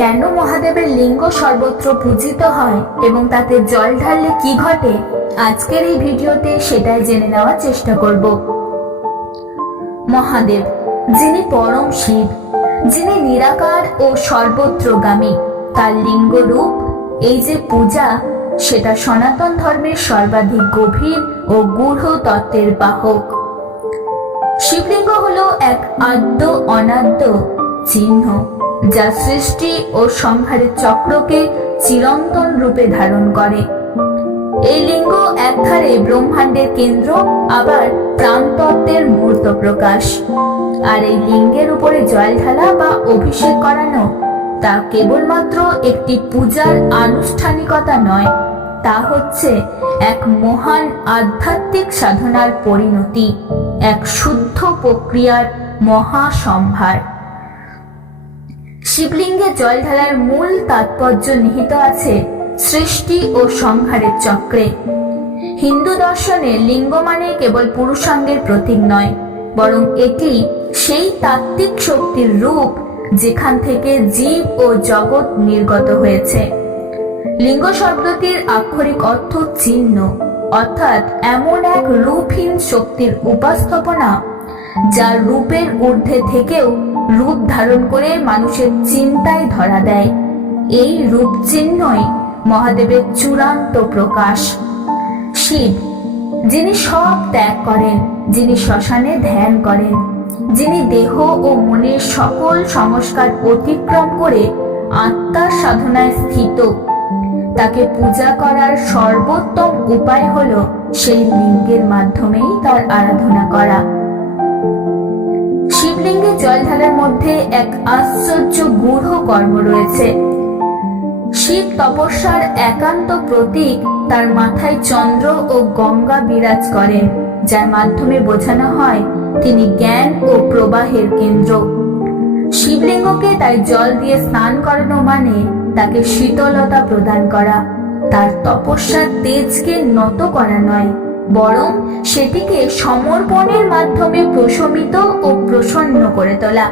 কেন মহাদেবের লিঙ্গ সর্বত্র পূজিত হয় এবং তাতে জল ঢাললে কি ঘটে, আজকের এই ভিডিওতে সেটাই জেনে নেওয়ার চেষ্টা করব। মহাদেব, যিনি পরম শিব, যিনি নিরাকার ও সর্বত্রগামী, তার লিঙ্গ রূপ, এই যে পূজা, সেটা সনাতন ধর্মের সর্বাধিক গভীর ও গূঢ় তত্ত্বের বাহক। শিবলিঙ্গ হলো এক আদ্য অনাদ্য চিহ্ন, যা সৃষ্টি ও সংহারের চক্রকে চিরন্তন রূপে ধারণ করে। এই লিঙ্গ একধারে ব্রহ্মাণ্ডের কেন্দ্র, আবার প্রাণতত্ত্বের মূর্ত প্রকাশ। আর এই লিঙ্গের উপরে জল ঢালা বা অভিষেক করানো, তা কেবলমাত্র একটি পূজার আনুষ্ঠানিকতা নয়, তা হচ্ছে এক মহান আধ্যাত্মিক সাধনার পরিণতি, এক শুদ্ধ প্রক্রিয়ার মহাসম্ভার। শিবলিঙ্গে জল ঢালার মূল তাৎপর্য নিহিত আছে সৃষ্টি ও সংহারের চক্রে। হিন্দু দর্শনে লিঙ্গ মানে কেবল পুরুষাঙ্গের প্রতীক নয়, বরং এটি সেই তাত্ত্বিক শক্তির রূপ যেখান থেকে জীব ও জগৎ নির্গত হয়েছে। লিঙ্গ শব্দটির আক্ষরিক অর্থ চিহ্ন, অর্থাৎ এমন এক রূপহীন শক্তির উপস্থাপনা, যা রূপের ঊর্ধ্বে থেকেও রূপ ধারণ করে মানুষের চিন্তায় ধরা দেয়। এই রূপ চিহ্নই মহাদেবের চূড়ান্ত প্রকাশ। শিব, যিনি সব ত্যাগ করেন, যিনি শ্মশানে ধ্যান করেন, যিনি দেহ ও মনের সকল সংস্কার অতিক্রম করে আত্মার সাধনায় স্থিত, তাকে পূজা করার সর্বোত্তম উপায় হল সেই লিঙ্গের মাধ্যমেই তার আরাধনা করা। শিবলিঙ্গে জল ঢালার মধ্যে এক আশ্চর্য গূঢ় কর্ম রয়েছে। শিব তপস্যার একান্ত প্রতীক, তার মাথায় চন্দ্র ও গঙ্গা বিরাজ করেন, যার মাধ্যমে বোঝানো হয় তিনি জ্ঞান ও প্রবাহের কেন্দ্র। শিবলিঙ্গকে তাই জল দিয়ে স্নান করানো মানে তাকে শীতলতা প্রদান করা, তার তপস্যার তেজকে নত করা নয়, বরং সেটিকে সমর্পণের মাধ্যমে প্রশমিত ও প্রসন্ন করে তোলা।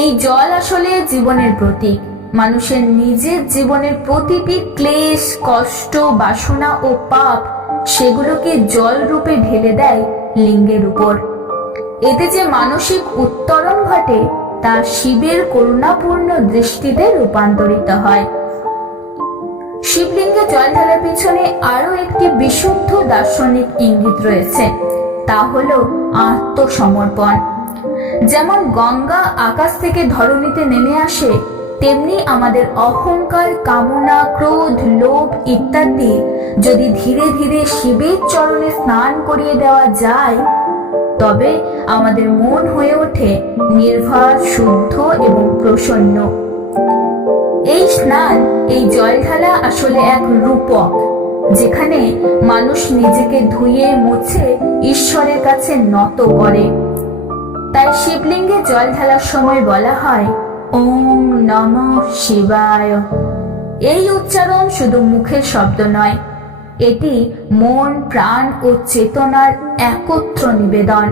এই জল আসলে জীবনের প্রতীক। মানুষের নিজের জীবনের প্রতিটি ক্লেশ, কষ্ট, বাসনা ও পাপ, সেগুলোকে জল রূপে ঢেলে দেয় লিঙ্গের উপর। এতে যে মানসিক উত্তরণ ঘটে, তা শিবের করুণাপূর্ণ দৃষ্টিতে রূপান্তরিত হয়। শিবলিঙ্গে জল ঢালার পিছনে আরো একটি বিশুদ্ধ দার্শনিক ইঙ্গিত রয়েছে, তা হলো আত্মসমর্পণ। যেমন গঙ্গা আকাশ থেকে ধরণীতে নেমে আসে, তেমনি আমাদের অহংকার, কামনা, ক্রোধ, লোভ ইত্যাদি যদি ধীরে ধীরে শিবের চরণে স্নান করিয়ে দেওয়া যায়, তবে আমাদের মন হয়ে ওঠে নির্ভর, শুদ্ধ এবং প্রসন্ন। এই স্নান, এই জল ঢালা আসলে এক রূপক, যেখানে মানুষ নিজেকে ধুয়ে মুছে ঈশ্বরের কাছে নত করে। তাই শিবলিঙ্গে জল ঢালার সময় বলা হয় ওম নমঃ শিবায়। এই উচ্চারণ শুধু মুখের শব্দ নয়, এটি মন, প্রাণ ও চেতনার একত্র নিবেদন।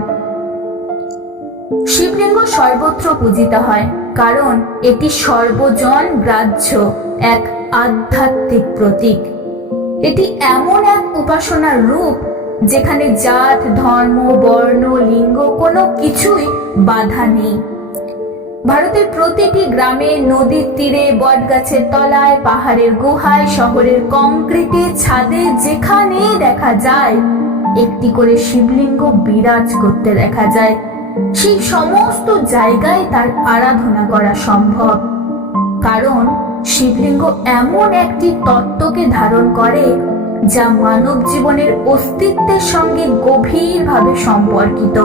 শিবলিঙ্গ সর্বত্র পূজিত হয় কারণ এটি সর্বজন গ্রাহ্য এক আধ্যাত্মিক প্রতীক। এটি এমন এক উপাসনার রূপ যেখানে জাত, ধর্ম, বর্ণ, লিঙ্গ কোনো কিছুই বাধা নেই। ভারতের প্রতিটি গ্রামে, নদীর তীরে, বটগাছের তলায়, পাহাড়ের গুহায়, শহরের কংক্রিটে ছাদে, যেখানেই দেখা যায় একটি করে শিবলিঙ্গ বিরাজ করতে দেখা যায়। সেই সমস্ত জায়গায় তার আরাধনা করা সম্ভব, কারণ শিবলিঙ্গ এমন একটি তত্ত্বকে ধারণ করে যা মানব জীবনের অস্তিত্বের সঙ্গে গভীরভাবে সম্পর্কিত।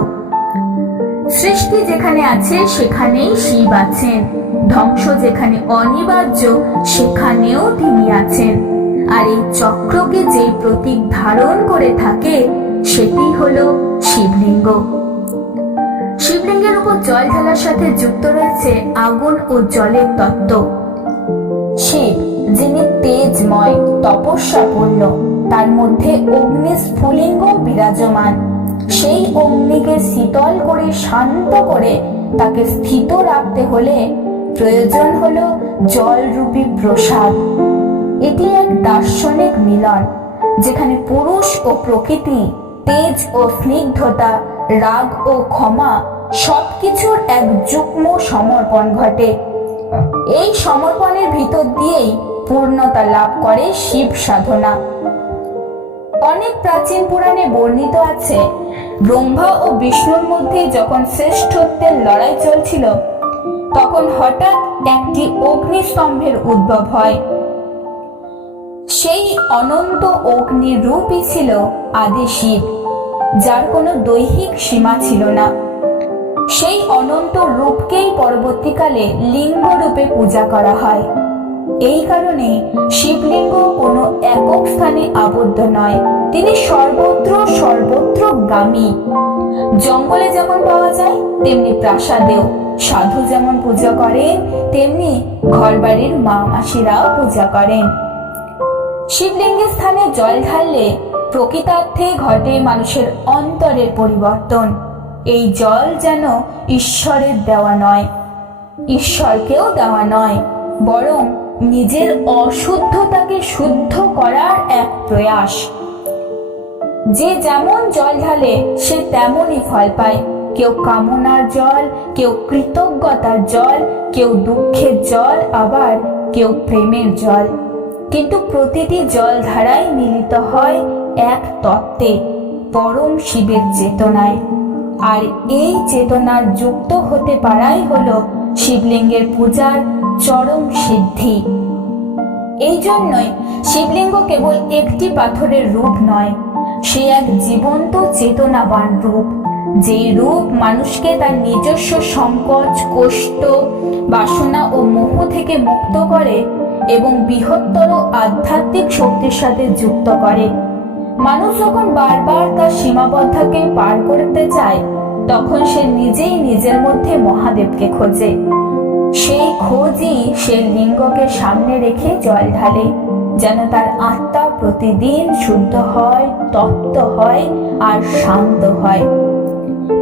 সৃষ্টি যেখানে আছে সেখানেই শিব আছেন, ধ্বংস যেখানে অনিবার্য সেখানেও তিনি আছেন। আর এই চক্রকে যে প্রতীক ধারণ করে থাকে, সেটি হলো শিবলিঙ্গ। শিবলিঙ্গের উপর জল ঢালার সাথে যুক্ত রয়েছে আগুন ও জলের তত্ত্ব। শিব, যিনি তেজময়, তপস্যাপূর্ণ, তার মধ্যে অগ্নি স্ফুলিঙ্গ বিরাজমান। সেই অগ্নিকে শীতল করে, শান্ত করে তাকে স্থিত রাখতে হলে প্রয়োজন হলো জলরূপী প্রসাদ। এটি এক দার্শনিক মিলন, যেখানে পুরুষ ও প্রকৃতি, তেজ ও স্নিগ্ধতা, রাগ ও ক্ষমা সবকিছুর এক যুগ্ম সমর্পণ ঘটে। এই সমর্পণের ভিতর দিয়েই পূর্ণতা লাভ করে শিব সাধনা। অনেক প্রাচীন পুরাণে বর্ণিত আছে, ব্রহ্মা ও বিষ্ণুর মধ্যে যখন শ্রেষ্ঠত্বের লড়াই চলছিল, তখন হঠাৎ একটি অগ্নিস্তম্ভের উদ্ভব হয়। সেই অনন্ত অগ্নির রূপই ছিল আদি শিব, যার কোনো দৈহিক সীমা ছিল না। সেই অনন্ত রূপকেই পরবর্তীকালে লিঙ্গ রূপে পূজা করা হয়। এই কারণে শিবলিঙ্গ কোনো একক স্থানে আবদ্ধ নয়, তিনি সর্বত্র গামী। জঙ্গলে যেমন পাওয়া যায় তেমনি প্রাসাদেও সাধু যেমন পূজা করেন, তেমনি ঘরবাড়ির মা মাসিরাও পূজা করেন। শিবলিঙ্গের স্থানে জল ঢাললে প্রকৃতার্থে ঘটে মানুষের অন্তরের পরিবর্তন। এই জল যেন ঈশ্বরের দেওয়া নয়, ঈশ্বরকেও দেওয়া নয়, বরং নিজের অশুদ্ধতাকে শুদ্ধ করার এক প্রয়াস। যে যেমন জল ঢালে সে তেমনই ফল পায়। কেউ কামনার জল, কেউ কৃতজ্ঞতার জল, কেউ দুঃখের জল, আবার কেউ প্রেমের জল। কিন্তু প্রতিটি জল ধারাই মিলিত হয় এক তত্ত্বে, পরম শিবের চেতনায়। আর এই চেতনার যুক্ত হতে পারাই হলো শিবলিঙ্গের পূজার চরম সিদ্ধি। এই জন্যই শিবলিঙ্গ কেবল একটি পাথরের রূপ নয়, সে এক জীবন্ত চেতনাবান রূপ, যেই রূপ মানুষকে তার নিজস্ব সংকোচ, কষ্ট, বাসনা ও মোহ থেকে মুক্ত করে এবং বৃহত্তর আধ্যাত্মিক শক্তির সাথে যুক্ত করে। মানুষ যখন বারবার তার সীমাবদ্ধতাকে পার করতে চায়, তখন সে নিজেই নিজের মধ্যে মহাদেবকে খোঁজে। সেই খোঁজই সে লিঙ্গকে সামনে রেখে জল ঢালে, যেন তার আত্মা প্রতিদিন শুদ্ধ হয়, তপ্ত হয় আর শান্ত হয়।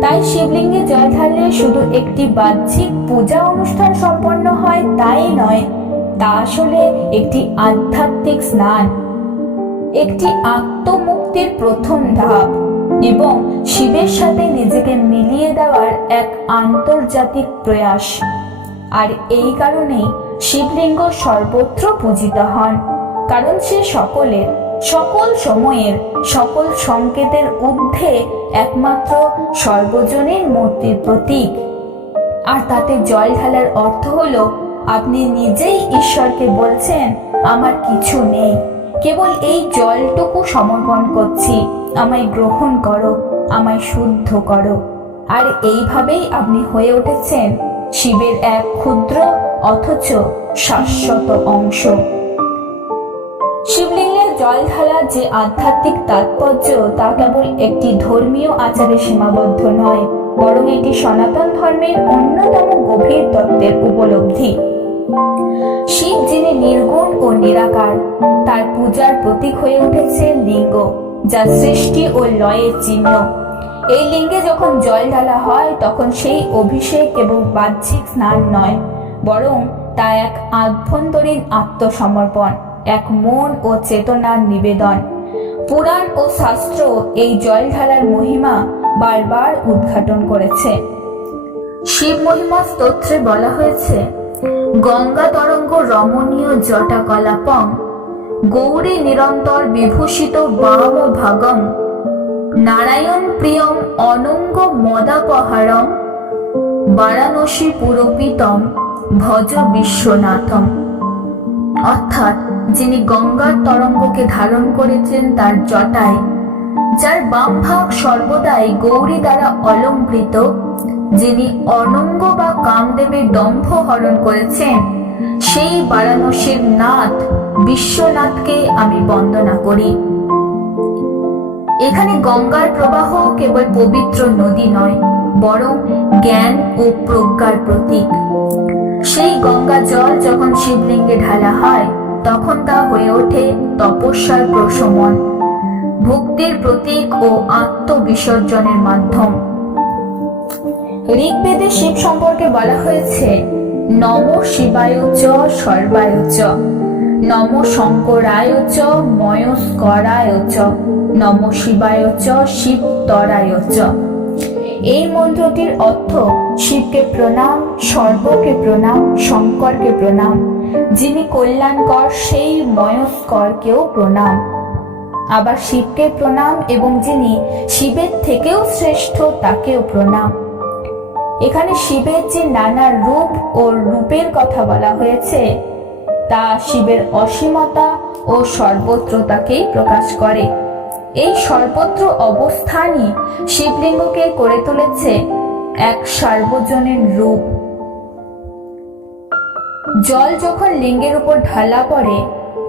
তাই শিবলিঙ্গে জল ঢাললে শুধু একটি বাহ্যিক পূজা অনুষ্ঠান সম্পন্ন হয় তাই নয়, তা আসলে একটি আধ্যাত্মিক স্নান, একটি আত্মমুক্তির প্রথম ধাপ এবং শিবের সাথে নিজেকে মিলিয়ে দেওয়ার এক আন্তর্জাতিক প্রয়াস। আর এই কারণেই শিবলিঙ্গ সর্বত্র পূজিত হন, কারণ সে সকলের, সকল সময়ের, সকল সংকেতের ঊর্ধ্বে একমাত্র সর্বজনীন মূর্তির প্রতীক। আর তাতে জল ঢালার অর্থ হলো আপনি নিজেই ঈশ্বরকে বলছেন, আমার কিছু নেই, কেবল এই জলটুকু সমর্পণ করছি, আমায় গ্রহণ করো, আমায় শুদ্ধ করো। আর এইভাবেই আপনি হয়ে উঠেছেন শিবের এক ক্ষুদ্র অথচ শাশ্বত অংশ। শিবলিঙ্গের জল ঢালার যে আধ্যাত্মিক তাৎপর্য, তা কেবল একটি ধর্মীয় আচারে সীমাবদ্ধ নয়, বরং এটি সনাতন ধর্মের অন্যতম গভীর তত্ত্বের উপলব্ধি। শিব যিনি নির্গুণ ও নিরাকার, তার পূজার প্রতীক হয়ে উঠেছে লিঙ্গ, যা সৃষ্টি ও লয়ের চিহ্ন। এই লিঙ্গে যখন জল ঢালা হয়, তখন সেই অভিষেক এবং বাহ্যিক স্নান নয়, বরং তা এক আভ্যন্তরীণ আত্মসমর্পণ, এক মন ও চেতনার নিবেদন। পুরাণ ও শাস্ত্র এই জল ঢালার মহিমা বারবার উদ্ঘাটন করেছে। শিব মহিমা স্তোত্রে বলা হয়েছে, গঙ্গা তরঙ্গ রমণীয় জটা কলাপং, গৌরী নিরন্তর বিভূষিত বাম ভাগম, নারায়ণ প্রিয়ম অনঙ্গ মদাপহারম, বারাণসী পুরপিতম ভজ বিশ্বনাথম। অর্থাৎ যিনি গঙ্গার তরঙ্গকে ধারণ করেছেন তার জটায়, যার বাম ভাগ সর্বদাই গৌরী দ্বারা অলঙ্কৃত, যিনি অনঙ্গ বা কামদেবের দম্ভ হরণ করেছেন, সেই বারাণসীর নাথ বিশ্বনাথকে আমি বন্দনা করি। এখানে গঙ্গার প্রবাহ কেবল পবিত্র নদী নয়, বরং জ্ঞান ও প্রজ্ঞার প্রতীক। সেই গঙ্গা জল যখন শিবলিঙ্গে ঢালা হয়, তখন তা হয়ে ওঠে তপস্যার প্রশমন, ভক্তির প্রতীক ও আত্মবিসর্জনের মাধ্যম। ঋগ্বেদে শিব সম্পর্কে বলা হয়েছে, নম শিবায় চ সর্বায় চ, নম শঙ্করায় চ ময়স্করায় চ, নম শিবায় চ শিবতরায় চ। এই মন্ত্রটির অর্থ শিবকে প্রণাম, সর্বকে প্রণাম, শঙ্করকে প্রণাম, যিনি কল্যাণকর সেই ময়স্করকেও প্রণাম। আবার শিবকে প্রণাম এবং যিনি শিবের থেকেও শ্রেষ্ঠ তাকেও প্রণাম। এখানে শিবের যে নানা রূপ ও রূপের কথা বলা হয়েছে তা শিবের অসীমতা ও সর্বত্রতাকেই প্রকাশ করে। এই সর্বত্র অবস্থানই শিবলিঙ্গকে করে তুলেছে এক সার্বজনীন রূপ। জল যখন লিঙ্গের উপর ঢালা পড়ে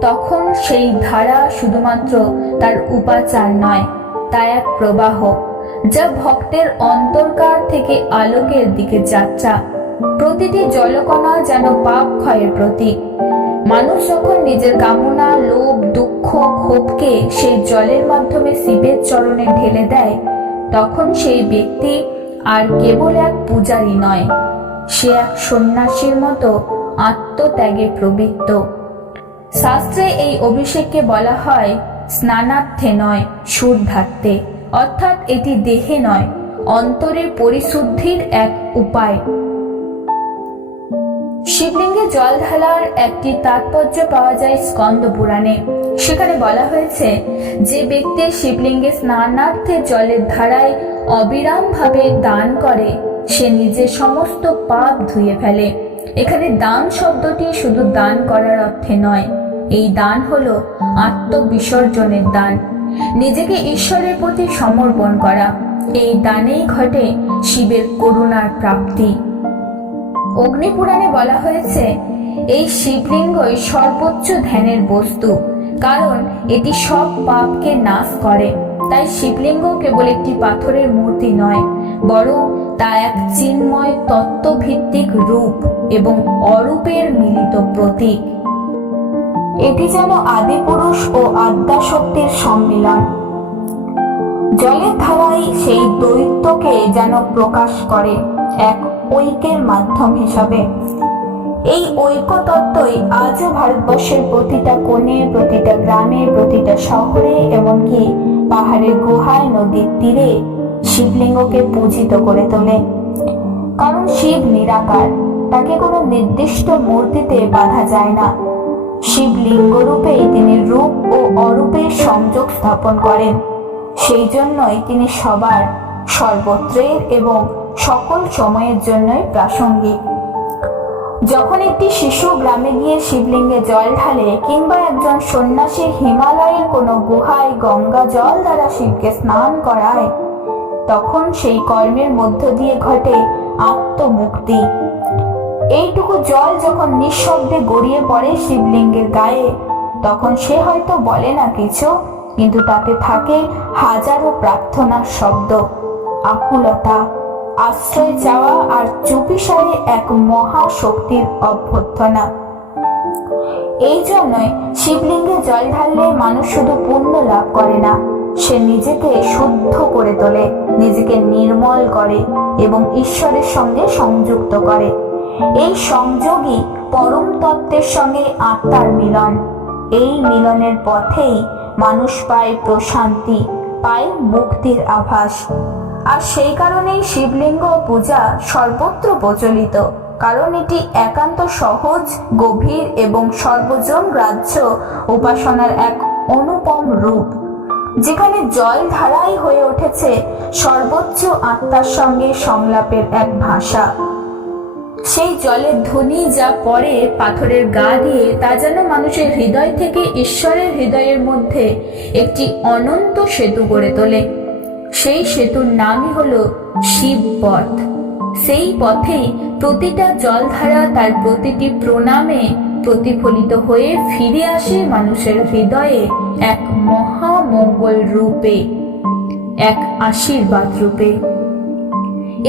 তখন সেই ধারা শুধুমাত্র তার উপাচার নয়, তা এক প্রবাহ, যা ভক্তের অন্তর্কার থেকে আলোকের দিকে যাত্রা। প্রতিটি জলকণা যেন পাপ ক্ষয়ের প্রতীক। মানুষ যখন নিজের কামনা, লোভ, দুঃখ, ক্ষোভকে সেই জলের মাধ্যমে শিবের চরণে ঢেলে দেয়, তখন সেই ব্যক্তি আর কেবল এক পূজারী নয়, সে এক সন্ন্যাসীর মতো আত্মত্যাগে প্রবৃত্ত। শাস্ত্রে এই অভিষেককে বলা হয় স্নানার্থে নয়, শুদ্ধার্থে, অর্থাৎ এটি দেহে নয়, অন্তরের পরিশুদ্ধির এক উপায়। শিবলিঙ্গে জল ঢালার একটি তাৎপর্য পাওয়া যায় স্কন্দ পুরাণে। সেখানে বলা হয়েছে, যে ব্যক্তি শিবলিঙ্গে স্নানার্থে জলের ধারায় অবিরাম ভাবে দান করে সে নিজের সমস্ত পাপ ধুয়ে ফেলে। এখানে দান শব্দটি শুধু দান করার অর্থে নয়, এই দান হলো আত্মবিসর্জনের দান, নিজেকে ঈশ্বরের প্রতি সমর্পণ করা। এই দানেই ঘটে শিবের করুণার প্রাপ্তি। অগ্নিপুরাণে বলা হয়েছে, এই শিবলিঙ্গই সর্বোচ্চ ধ্যানের বস্তু, কারণ এটি সব পাপকে নাশ করে। তাই শিবলিঙ্গ কেবল একটি পাথরের মূর্তি নয়, বরং তা এক চিন্ময় তত্ত্বভিত্তিক রূপ এবং অরূপের মিলিত প্রতীক। এটি যেন আদিপুরুষ ও আদ্যাশক্তির সম্মিলন। জলের ধারায় সেই দ্বৈতকে যেন প্রকাশ করে এক ঐক্যের মাধ্যম হিসাবে। এই ঐক্য তত্ত্বই আজও ভারতবর্ষের প্রতিটা কোণে, প্রতিটা গ্রামে, প্রতিটা শহরে, এমনকি পাহাড়ের গুহায়, নদীর তীরে শিবলিঙ্গকে পূজিত করে তোলে। কারণ শিব নিরাকার, তাকে কোনো নির্দিষ্ট মূর্তিতে বাঁধা যায় না। শিবলিঙ্গ রূপেই তিনি রূপ ও অরূপের সংযোগ স্থাপন করেন। সেই জন্যই তিনি সবার, সর্বত্রের এবং সকল সময়ের জন্যই প্রাসঙ্গিক। যখন একটি শিশু গ্রামে গিয়ে শিবলিঙ্গে জল ঢালে, কিংবা একজন সন্ন্যাসী হিমালয়ের কোনো গুহায় গঙ্গা জল দ্বারা শিবকে স্নান করায়, তখন সেই কর্মের মধ্য দিয়ে ঘটে আত্মমুক্তি। এইটুকু জল যখন নিঃশব্দে গড়িয়ে পড়ে শিবলিঙ্গের গায়ে, তখন সে হয়তো বলে না কিছু, কিন্তু তাতে থাকে হাজারো প্রার্থনার শব্দ, আকুলতা, আশ্রয় চাওয়া আর চুপিসারে এক মহাশক্তির অভ্যর্থনা। এই জন্যই শিবলিঙ্গে জল ঢাললে মানুষ শুধু পুণ্য লাভ করে না, সে নিজেকে শুদ্ধ করে তোলে, নিজেকে নির্মল করে এবং ঈশ্বরের সঙ্গে সংযুক্ত করে। এই সংযোগই পরম তত্ত্বের সঙ্গে আত্মার মিলন। এই মিলনের পথেই মানুষ পায় প্রশান্তি, পায় মুক্তির আভাস। আর সেই কারণেই শিবলিঙ্গ পূজা সর্বত্র প্রচলিত, কারণ এটি একান্ত সহজ, গভীর এবং সর্বজন গ্রাহ্য উপাসনার এক অনুপম রূপ, যেখানে জল ধারাই হয়ে উঠেছে সর্বোচ্চ আত্মার সঙ্গে সংলাপের এক ভাষা। সেই জলের ধ্বনি যা পড়ে পাথরের গা দিয়ে, তা যেন মানুষের হৃদয় থেকে ঈশ্বরের হৃদয়ের মধ্যে একটি অনন্ত সেতু গড়ে তোলে। সেই সেতুর নামই হলো শিবপথ। সেই পথেই প্রতিটা জলধারা তার প্রতিটি প্রণামে প্রতিফলিত হয়ে ফিরে আসে মানুষের হৃদয়ে এক মহামঙ্গল রূপে, এক আশীর্বাদ রূপে।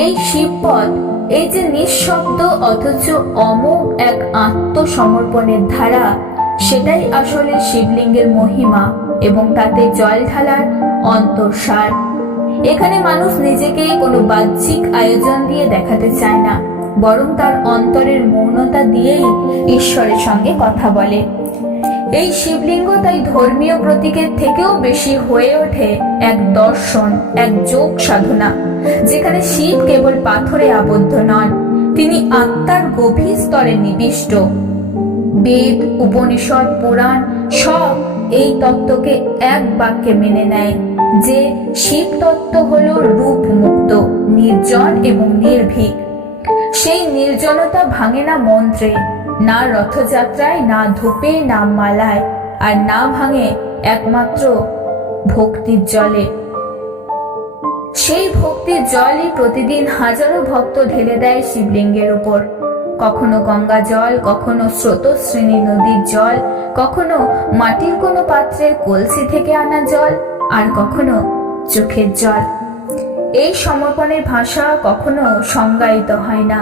এই শিবপথ, এই যে নিঃশব্দ অথচ অমোঘ এক আত্মসমর্পণের ধারা, সেটাই আসলে শিবলিঙ্গের মহিমা এবং তাতে জল ঢালার অন্তঃসার। এখানে মানুষ নিজেকে কোনো বাহ্যিক আয়োজন দিয়ে দেখাতে চায় না, বরং তার অন্তরের মৌনতা দিয়েই ঈশ্বরের সঙ্গে কথা বলে। এই শিবলিঙ্গ তাই ধর্মীয় প্রতীকের থেকেও বেশি হয়ে ওঠে এক দর্শন, এক যোগ সাধনা, যেখানে শিব কেবল পাথরে আবদ্ধ নন, তিনি আত্মার গভীর স্তরে নিবিষ্ট। বেদ, উপনিষদ, পুরাণ সব এই তত্ত্বকে এক বাক্যে মেনে নেয় যে শিব তত্ত্ব হল রূপ মুক্ত, নির্জন এবং নির্ভীক। সেই নির্জনতা ভাঙে না মন্ত্রে, না রথযাত্রায়, না ধূপে, না মালায়, আর না ভাঙে একমাত্র ভক্তির জলে। সেই ভক্তির জলই প্রতিদিন হাজারো ভক্ত ঢেলে দেয় শিবলিঙ্গের উপর। কখনো গঙ্গা জল, কখনো স্রোতস্বিনী নদীর জল, কখনো মাটির কোনো পাত্রের কলসি থেকে আনা জল, আর কখনো চোখের জল। এই সমর্পণের ভাষা কখনো সংজ্ঞায়িত হয় না,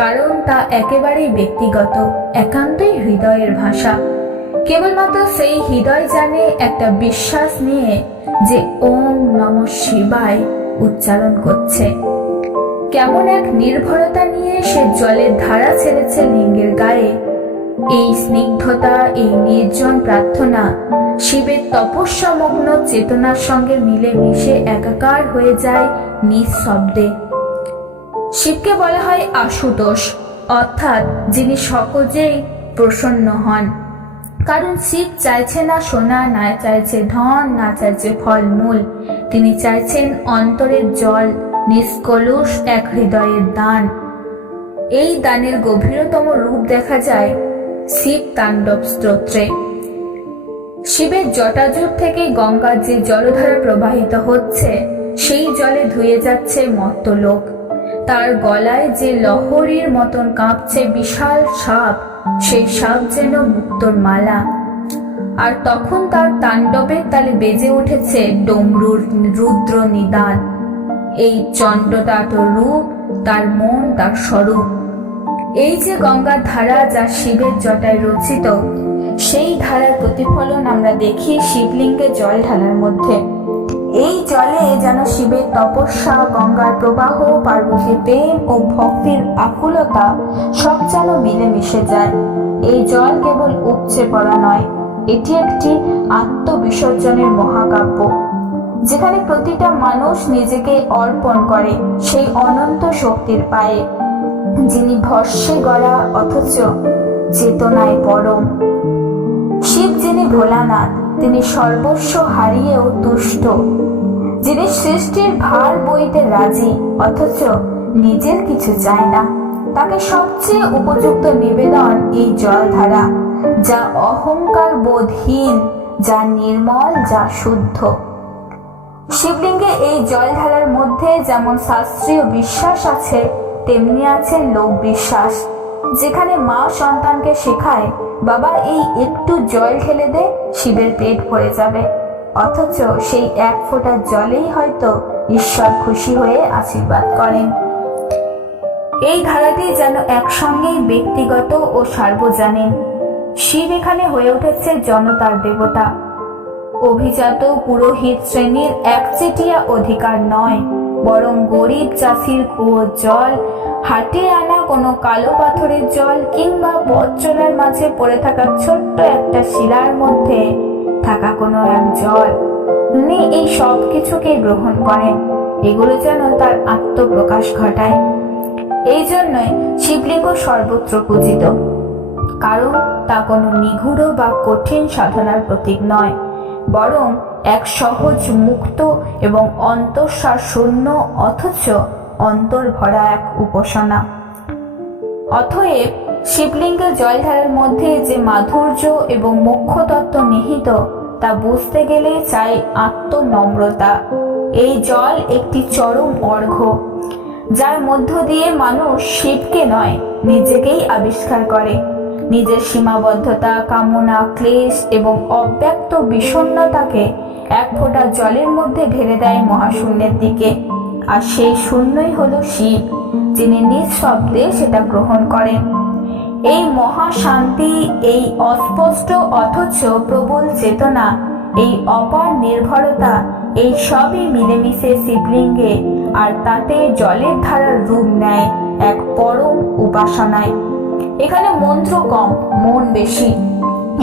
কারণ তা একেবারেই ব্যক্তিগত, একান্তই হৃদয়ের ভাষা। কেবলমাত্র সেই হৃদয় জানে একটা বিশ্বাস নিয়ে যে ওম নমঃ শিবায় উচ্চারণ করছে। কেমন এক নির্ভরতা নিয়ে সে জলের ধারা ছেড়েছে লিঙ্গের গায়ে। এই স্নিগ্ধতা, এই নির্জন প্রার্থনা শিবের তপস্যামগ্ন চেতনার সঙ্গে মিলে মিশে একাকার হয়ে যায় নিঃশব্দে। শিবকে বলা হয় আশুতোষ, অর্থাৎ যিনি সহজেই প্রসন্ন হন। কারণ শিব চাইছে না সোনা, না চাইছে ধন, না চাইছে ফলমূল, তিনি চাইছেন অন্তরের জল, নিষ্কলুষ এক হৃদয়ের দান। এই দানের গভীরতম রূপ দেখা যায় শিব তাণ্ডব স্তোত্রে। শিবের জটাজুট থেকে গঙ্গার যে জলধারা প্রবাহিত হচ্ছে, সেই জলে ধুয়ে যাচ্ছে মর্ত্যলোক। তার গলায় যে লহরীর মতন কাঁপছে বিশাল সাপ, সেই সাপ যেন মুক্তোর মালা। আর তখন তার তাণ্ডবের তালে বেজে উঠেছে ডমরুর রুদ্র নিদান। এই চণ্ডদাট রূপ, তার মন, তার স্বরূপ। এই যে গঙ্গার ধারা যা শিবের জটায় রচিত, সেই ধারার প্রতিফলন আমরা দেখি শিবলিঙ্গে জল ঢালার মধ্যে। এই জলে যেন শিবের তপস্যা, গঙ্গার প্রবাহ, পার্বতীর প্রেম ও ভক্তির আকুলতা সব যেন মিলে মিশে যায়। এই জল কেবল উপচে পড়া নয়, এটি একটি আত্মবিসর্জনের মহাকাব্য, যেখানে প্রতিটা মানুষ নিজেকে অর্পণ করে সেই অনন্ত শক্তির পায়ে, যিনি ভস্মে গড়া অথচ চেতনায় পরম। শিব যিনি ভোলানাথ, তিনি সর্বস্ব হারিয়েও তুষ্ট, যিনি সৃষ্টির ভার বইতে রাজি অথচ নিজের কিছু চায় না। তাকে সবচেয়ে উপযুক্ত নিবেদন এই জলধারা, যা অহংকার বোধহীন, যা নির্মল, যা শুদ্ধ। শিবলিঙ্গে এই জলধারার মধ্যে যেমন শাস্ত্রীয় বিশ্বাস আছে, তেমনি আছে লোক বিশ্বাস। যেখানে মা সন্তানকে শেখায়, বাবা এই একটু জল ঢেলে দে, শিবের পেট ভরে যাবে, অথচ সেই এক ফোঁটা জলেই হয়তো ঈশ্বর খুশি হয়ে আশীর্বাদ করেন। এই ধারাটি যেন একসঙ্গেই ব্যক্তিগত ও সার্বজনীন। শিব এখানে হয়ে উঠেছে জনতার দেবতা, অভিজাত পুরোহিত শ্রেণীর একচেটিয়া অধিকার নয়, বরং গরিব চাষির কুয়োর জল, হাটে আনা কোনো কালো পাথরের জল, কিংবা পথ চলার মাঝে পড়ে থাকা ছোট্ট একটা শিলার মধ্যে থাকা কোনো এক জল। উনি এই সব কিছুকে গ্রহণ করেন, এগুলো যেন তার আত্মপ্রকাশ ঘটায়। এই জন্যই শিবলিঙ্গ সর্বত্র পূজিত, কারণ তা কোনো নিগূঢ় বা কঠিন সাধনার প্রতীক নয়, বরং এক সহজ, মুক্ত এবং অন্তঃসার শূন্য অথচ অন্তর ভরা এক উপাসনা। অতএব শিবলিঙ্গের জলধারার মধ্যে যে মাধুর্য এবং মোক্ষ তত্ত্ব নিহিত, তা বুঝতে গেলে চাই আত্মনম্রতা। এই জল একটি চরম অর্ঘ্য, যার মধ্য দিয়ে মানুষ শিবকে নয়, নিজেকেই আবিষ্কার করে। নিজের সীমাবদ্ধতা, কামনা, ক্লেশ এবং অব্যক্ত বিষণ্ণতাকে এক ফোঁটা জলের মধ্যে ঢেলে দেয় মহাশূন্যের দিকে। আর সেই শূন্যই হলো শিব, যিনি নিঃশব্দে সেটা গ্রহণ করেন। এই মহাশান্তি, এই অস্পষ্ট অথচ প্রবল চেতনা, এই অপার নির্ভরতা, এই সবই মিলেমিশে শিবলিঙ্গে আর তাতে জলের ধারার রূপ নেয়, এক পরম উপাসনায়। এখানে মন্ত্র কম, মন বেশি।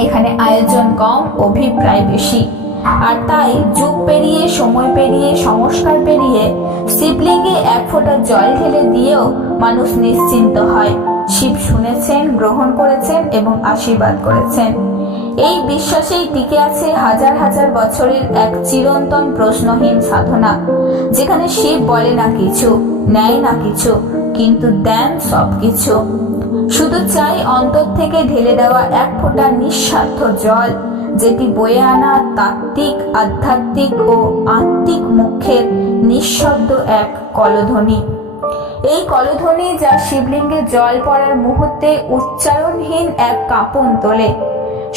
এখানে আয়োজন কম, অভিপ্রায় বেশি। আর তাই যুগ পেরিয়ে, সময় পেরিয়ে, সংস্কার পেরিয়ে শিবলিঙ্গে এক ফোঁটা জল ঢেলে দিয়েও মানুষ নিশ্চিন্ত হয়। শিব শুনেছেন, গ্রহণ করেছেন এবং আশীর্বাদ করেছেন। এই বিশ্বাসেই টিকে আছে হাজার হাজার বছরের এক চিরন্তন প্রশ্নহীন সাধনা, যেখানে শিব বলে না কিছু, নেয় না কিছু, কিন্তু দেন সবকিছু। শুধু চাই অন্তর থেকে ঢেলে দেওয়া এক ফোঁটা নিঃস্বার্থ জল, যেটি বয়ে আনা তাত্ত্বিক, আধ্যাত্মিক ও আত্মিক মুখের নিঃশব্দ এক কলধ্বনি। এই কলধ্বনি যা শিবলিঙ্গে জল পড়ার মুহূর্তে উচ্চারণহীন এক কাঁপন তোলে,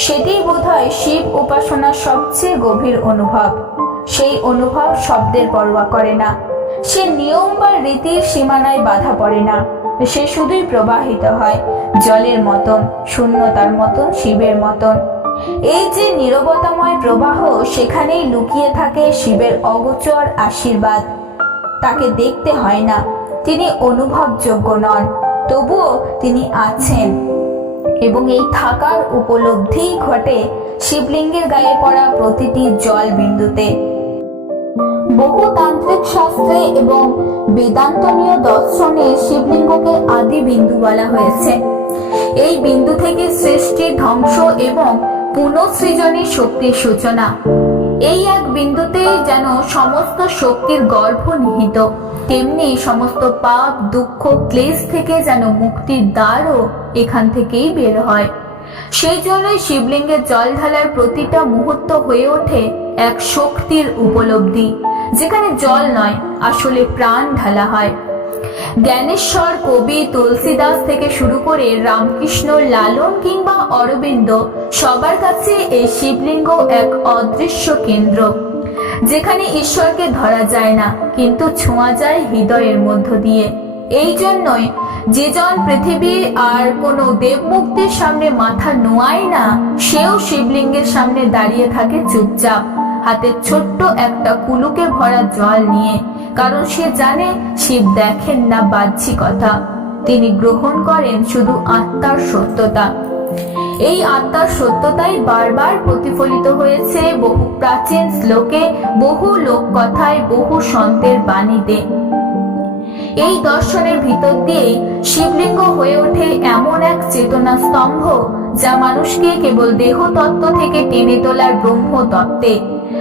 সেটি বোধহয় শিব উপাসনার সবচেয়ে গভীর অনুভব। সেই অনুভব শব্দের পরোয়া করে না, সে নিয়ম বা রীতির সীমানায় বাধা পড়ে না। সে শুধুই প্রবাহিত হয়, জলের মতন, শূন্যতার মতন, শিবের মতন। এই যে নীরবতাময় প্রবাহ, সেখানেই লুকিয়ে থাকে শিবের অগোচর আশীর্বাদ। তাকে দেখতে হয় না, তিনি অনুভবযোগ্য নন, তবুও তিনি আছেন। এবং এই থাকার উপলব্ধি ঘটে শিবলিঙ্গের গায়ে পড়া প্রতিটি জল বিন্দুতে। বহু তান্ত্রিক শাস্ত্রে এবং বেদান্তনীয় দর্শনে শিবলিঙ্গকে আদি বিন্দু বলা হয়েছে। এই বিন্দু থেকে সৃষ্টি, ধ্বংস এবং পুনঃসৃজনের শক্তির সূচনা। এই এক বিন্দুতেই যেন সমস্ত শক্তির গর্ভ নিহিত, তেমনি সমস্ত পাপ, দুঃখ, ক্লেশ থেকে যেন মুক্তির দ্বারও এখান থেকেই বের হয়। সেই জন্যই শিবলিঙ্গে জল ঢালার প্রতিটা মুহূর্ত হয়ে ওঠে এক শক্তির উপলব্ধি, যেখানে জল নয়, আসলে প্রাণ ঢালা হয়। জ্ঞানেশ্বর, কবি, তুলসীদাস থেকে শুরু করে রামকৃষ্ণ, লালন কিংবা অরবিন্দ, সবার কাছে এই শিবলিঙ্গ এক অদৃশ্য কেন্দ্র, যেখানে ঈশ্বরকে ধরা যায় না, কিন্তু ছোঁয়া যায় হৃদয়ের মধ্য দিয়ে। এই জন্যই যে জন পৃথিবীর আর কোনো দেবমূর্তির সামনে মাথা নোয়ায় না, সেও শিবলিঙ্গের সামনে দাঁড়িয়ে থাকে চুপচাপ, হাতে ছোট্ট একটা কুলুকে ভরা জল নিয়ে। কারণ সে জানে শিব দেখেন না বাহ্যিকতা, তিনি গ্রহণ করেন শুধু আত্মার সত্যতা। এই আত্মার সত্যতাই বারবার প্রতিফলিত হয়েছে বহু প্রাচীন শ্লোকে, বহু লোককথায়, বহু সন্তের বাণীতে। এই দর্শনের ভিতর দিয়েই শিবলিঙ্গ হয়ে ওঠে এমন এক চেতনা স্তম্ভ, যা মানুষকে কেবল দেহ তত্ত্ব থেকে টেনে তোলার ব্রহ্ম তত্ত্বে।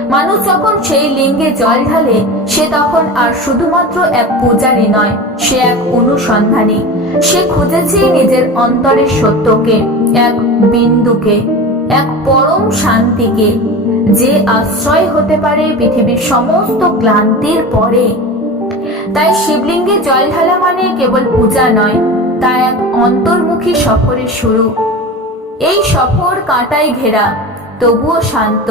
মানুষ যখন সেই লিঙ্গে জল ঢালে, সে তখন আর শুধুমাত্র এক পূজারী নয়, সে এক অনুসন্ধানী। সে খুঁজেছে নিজের অন্তরের সত্যকে, এক বিন্দুকে, এক পরম শান্তিকে, যে আশ্রয় হতে পারে পৃথিবীর সমস্ত ক্লান্তির পরে। তাই শিবলিঙ্গে জল ঢালা মানে কেবল পূজা নয়, তা এক অন্তর্মুখী সফরের শুরু। এই সফর কাঁটায় ঘেরা, তবুও শান্ত,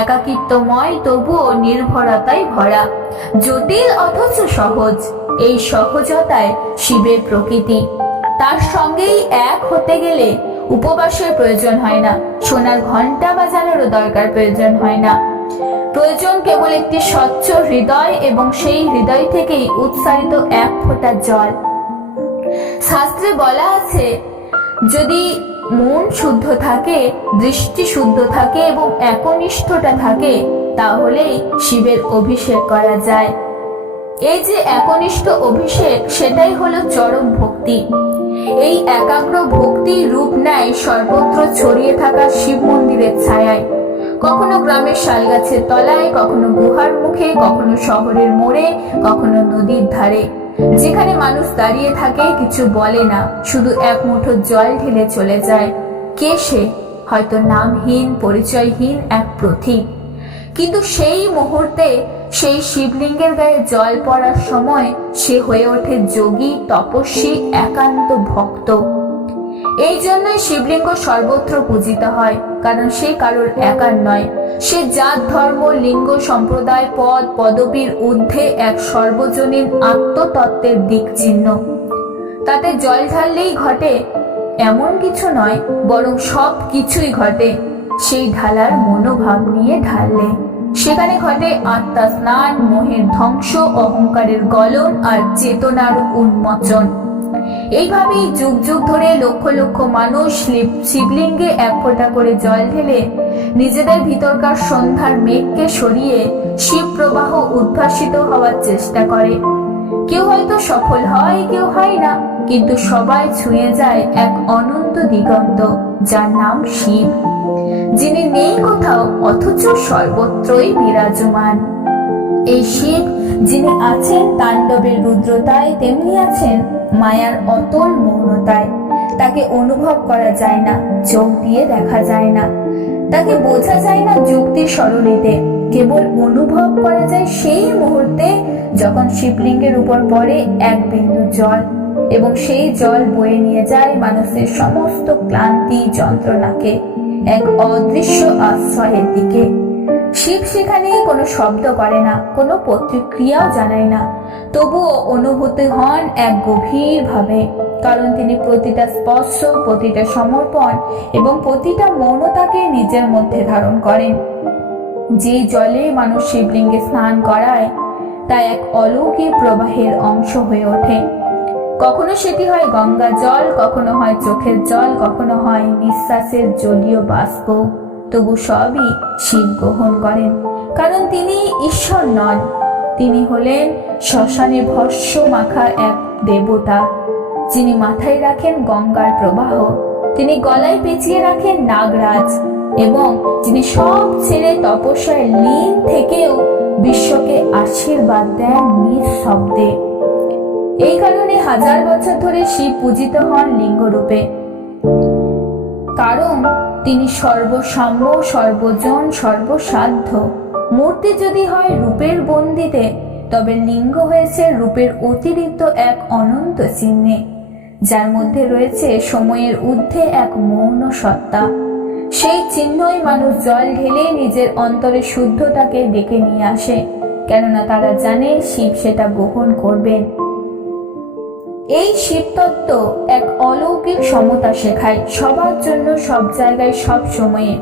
একাকিত্বময়, তবুও নির্ভরতায় ভরা, জটিল অথচ সহজ। এই সহজতায় শিবের প্রকৃতি। তার সঙ্গেই এক হতে গেলে উপবাসের প্রয়োজন হয় না, সোনার ঘন্টা বাজানোরও দরকার প্রয়োজন হয় না। প্রয়োজন কেবল একটি স্বচ্ছ হৃদয়, এবং সেই হৃদয় থেকেই উৎসারিত এক ফোঁটা জল। শাস্ত্রে বলা আছে, যদি মন শুদ্ধ থাকে, দৃষ্টি শুদ্ধ থাকে এবং একনিষ্ঠতা থাকে, তাহলেই শিবের অভিষেক করা যায়। এই যে একনিষ্ঠ অভিষেক, সেটাই হলো চরম ভক্তি। এই একাগ্র ভক্তি রূপ নেয় সর্বত্র ছড়িয়ে থাকা শিব মন্দিরের ছায়ায়, কখনো গ্রামের শালগাছের তলায়, কখনো গুহার মুখে, কখনো শহরের মোড়ে, কখনো নদীর ধারে, যেখানে মানুষ দাঁড়িয়ে থাকে, কিছু বলে না, শুধু এক মুঠো জল ঢেলে চলে যায়। কে সে? হয়তো নামহীন, পরিচয়হীন এক পথিক। কিন্তু সেই মুহূর্তে, সেই শিবলিঙ্গের গায়ে জল পড়ার সময়, সে হয়ে ওঠে যোগী, তপস্বী, একান্ত ভক্ত। এই জন্যই শিবলিঙ্গ সর্বত্র পূজিত হয়, কারণ সে কারোর একার নয়। সে জাত, ধর্ম, লিঙ্গ, সম্প্রদায়, পদ, পদবীর ঊর্ধ্বে এক সর্বজনীন আত্মতত্ত্বের দিক চিহ্ন। তাতে জল ঢাললেই ঘটে এমন কিছু নয়, বরং সব কিছুই ঘটে সেই ঢালার মনোভাব নিয়ে ঢাললে। সেখানে ঘটে আত্মা স্নান, মোহের ধ্বংস, অহংকারের গলন আর চেতনার উন্মোচন। এইভাবেই যুগ যুগ ধরে লক্ষ লক্ষ মানুষ শিবলিঙ্গে এক ফোঁটা করে জল ঢেলে নিজেদের ভিতরকার সন্ধ্যার মেঘকে সরিয়ে শিব প্রবাহ উদ্ভাসিত হওয়ার চেষ্টা করে। কেউ হয়তো সফল হয়, কেউ হয় না, কিন্তু সবাই ছুঁয়ে যায় এক অনন্ত দিগন্ত, যার নাম শিব, যিনি নেই কোথাও অথচ সর্বত্রই বিরাজমান। এই শিব যিনি আছেন তাণ্ডবের রুদ্রতায়, তেমনি আছেন মায়ার অতল মৌনতায়। তাকে অনুভব করা যায় না, চোখ দিয়ে দেখা যায় না, তাকে বোঝা যায় না যুক্তি সরণিতে, কেবল অনুভব করা যায় সেই মুহূর্তে যখন শিবলিঙ্গের উপর পড়ে এক বিন্দু জল, এবং সেই জল বয়ে নিয়ে যায় মানুষের সমস্ত ক্লান্তি যন্ত্রণাকে এক অদৃশ্য আশ্রয়ের দিকে। শিব সেখানে কোনো শব্দ করে না, কোনো প্রতিক্রিয়াও জানায় না, তবুও অনুভূতি হন এক গভীর ভাবে, কারণ তিনি প্রতিটা স্পর্শ, প্রতিটা সমর্পণ এবং প্রতিটা মৌনতাকে নিজের মধ্যে ধারণ করেন। যে জলে মানুষ শিবলিঙ্গে স্নান করায় তা এক অলৌকিক প্রবাহের অংশ হয়ে ওঠে। কখনো সেটি হয় গঙ্গা জল, কখনো হয় চোখের জল, কখনো হয় নিঃশ্বাসের জলীয় বাষ্প, তবু সবই শিব গ্রহণ করেন, কারণ তিনি ঈশ্বর নন, তিনি হলেন শ্মশানে ভস্য মাখা এক দেবতা, যিনি মাথায় রাখেন গঙ্গার প্রবাহ, তিনি গলায় পেঁচিয়ে রাখেন নাগরাজ, এবং যিনি সব ছেড়ে তপস্যায় লীন থেকেও বিশ্বকে আশীর্বাদ দেন নিঃশব্দে। এই কারণে হাজার বছর ধরে শিব পূজিত হন লিঙ্গরূপে, কারণ তিনি সর্বসাম্য, সর্বজন, সর্বসাধ্য। মূর্তি যদি হয় রূপের বন্দিতে, তবে লিঙ্গ হয়েছে রূপের অতিরিক্ত এক অনন্ত চিহ্নে, যার মধ্যে রয়েছে সময়ের ঊর্ধ্বে এক মৌন সত্তা। সেই চিহ্নই মানুষ জল ঢেলে নিজের অন্তরে শুদ্ধতাকে ডেকে নিয়ে আসে, কেননা তারা জানে শিব সেটা গ্রহণ করবেন। এই শিবতত্ত্ব এক অলৌকিক সমতা শেখায়, সবার জন্য, সব জায়গায়, সব সময়ে।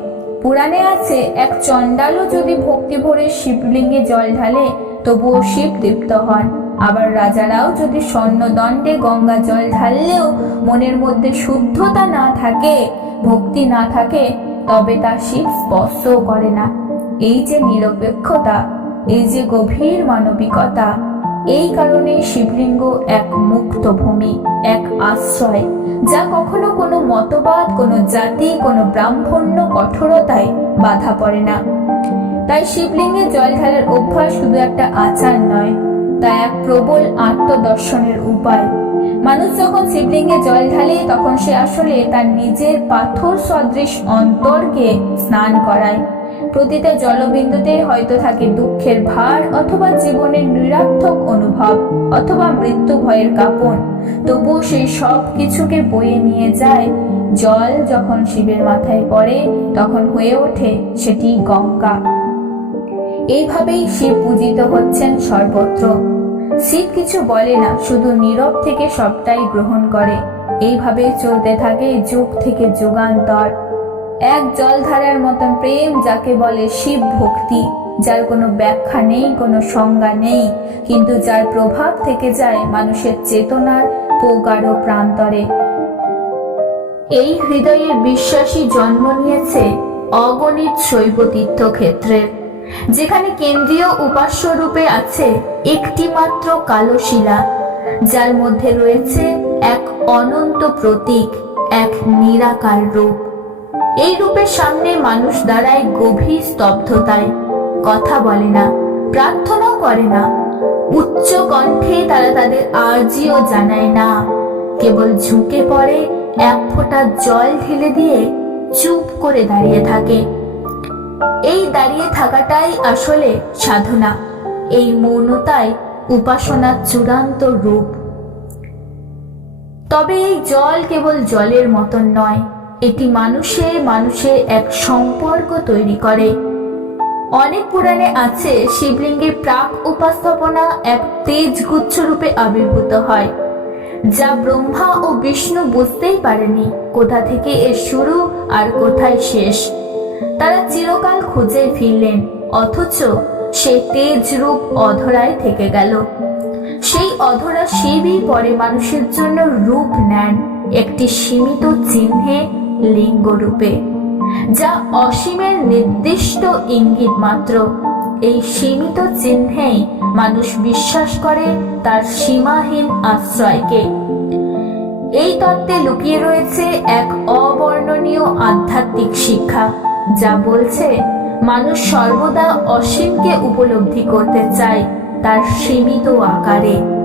পুরাণে আছে এক চণ্ডালও যদি ভক্তি ভরে শিবলিঙ্গে জল ঢালে তবুও শিব তৃপ্ত হন। আবার রাজারাও যদি স্বর্ণদণ্ডে গঙ্গা জল ঢাললেও মনের মধ্যে শুদ্ধতা না থাকে, ভক্তি না থাকে, তবে তা শিব স্পর্শও করে না। এই যে নিরপেক্ষতা, এই যে গভীর মানবিকতা, এই কারণে শিবলিঙ্গ এক মুক্ত ভূমি, এক আশ্রয়, যা কখনো কোনো মতবাদ, কোনো জাতি, কোনো ব্রাহ্মণ্য কঠোরতায় বাধা পড়ে না। তাই শিবলিঙ্গে জল ঢালার অভ্যাস শুধু একটা আচার নয়, তা এক প্রবল আত্মদর্শনের উপায়। মানুষ যখন শিবলিঙ্গে জল ঢালে তখন সে আসলে তার নিজের পাথর সদৃশ অন্তরকে স্নান করায়। প্রতিটা জলবিন্দুতে হয়তো থাকে দুঃখের ভার, অথবা জীবনের নিরর্থক অনুভব, অথবা মৃত্যু ভয়ের কাঁপন, তবুও সেই সব কিছুকে বয়ে নিয়ে যায় জল। যখন শিবের মাথায় পড়ে তখন হয়ে ওঠে সেটি গঙ্গা। এইভাবেই শিব পূজিত হচ্ছেন সর্বত্র। শিব কিছু বলে না, শুধু নীরব থেকে সবটাই গ্রহণ করে। এইভাবে চলতে থাকে যুগ থেকে যুগান্তর। এক জলধারার মতন প্রেম, যাকে বলে শিব ভক্তি, যার কোনো ব্যাখ্যা নেই, কোনো সংজ্ঞা নেই, কিন্তু যার প্রভাব থেকে যায় মানুষের চেতনার প্রগাঢ় প্রান্তরে। এই হৃদয়ের বিশ্বাসী জন্ম নিয়েছে অগণিত শৈব তীর্থক্ষেত্রের, যেখানে কেন্দ্রীয় উপাস্য রূপে আছে একটি মাত্র কালো শিলা, যার মধ্যে রয়েছে এক অনন্ত প্রতীক, এক নিরাকার রূপ। এই রূপের সামনে মানুষ দাঁড়ায় গভীর স্তব্ধতায়, কথা বলে না, প্রার্থনাও করে না, উচ্চ কণ্ঠে তারা তাদের আর্জিও জানায় না, কেবল ঝুঁকে পড়ে, এক ফোঁটা জল ঢেলে দিয়ে চুপ করে দাঁড়িয়ে থাকে। এই দাঁড়িয়ে থাকাটাই আসলে সাধনা, এই মৌনতায় উপাসনার চূড়ান্ত রূপ। তবে এই জল কেবল জলের মতন নয়, এটি মানুষে এক সম্পর্ক তৈরি করে। অনেক পুরাণে আছে শিবলিঙ্গের প্রাক উপাস্থাপনা এক তেজগুচ্ছ রূপে আবির্ভূত হয়, যা ব্রহ্মা ও বিষ্ণু বুঝতেই পারেনি কোথা থেকে এর শুরু আর কোথায় শেষ। তারা চিরকাল খুঁজে ফিরলেন, অথচ সেই তেজ রূপ অধরায় থেকে গেল। সেই অধরা শিবই পরে মানুষের জন্য রূপ নেন একটি সীমিত চিহ্নে, লিঙ্গ রূপে, যা অসীমের নির্দিষ্ট ইঙ্গিত মাত্র। এই সীমিত চিহ্নেই মানুষ বিশ্বাস করে তার সীমাহীন আশ্রয়কে। এই তত্ত্বে লুকিয়ে রয়েছে এক অবর্ণনীয় আধ্যাত্মিক শিক্ষা, যা বলছে মানুষ সর্বদা অসীমকে উপলব্ধি করতে চায় তার সীমিত আকারে।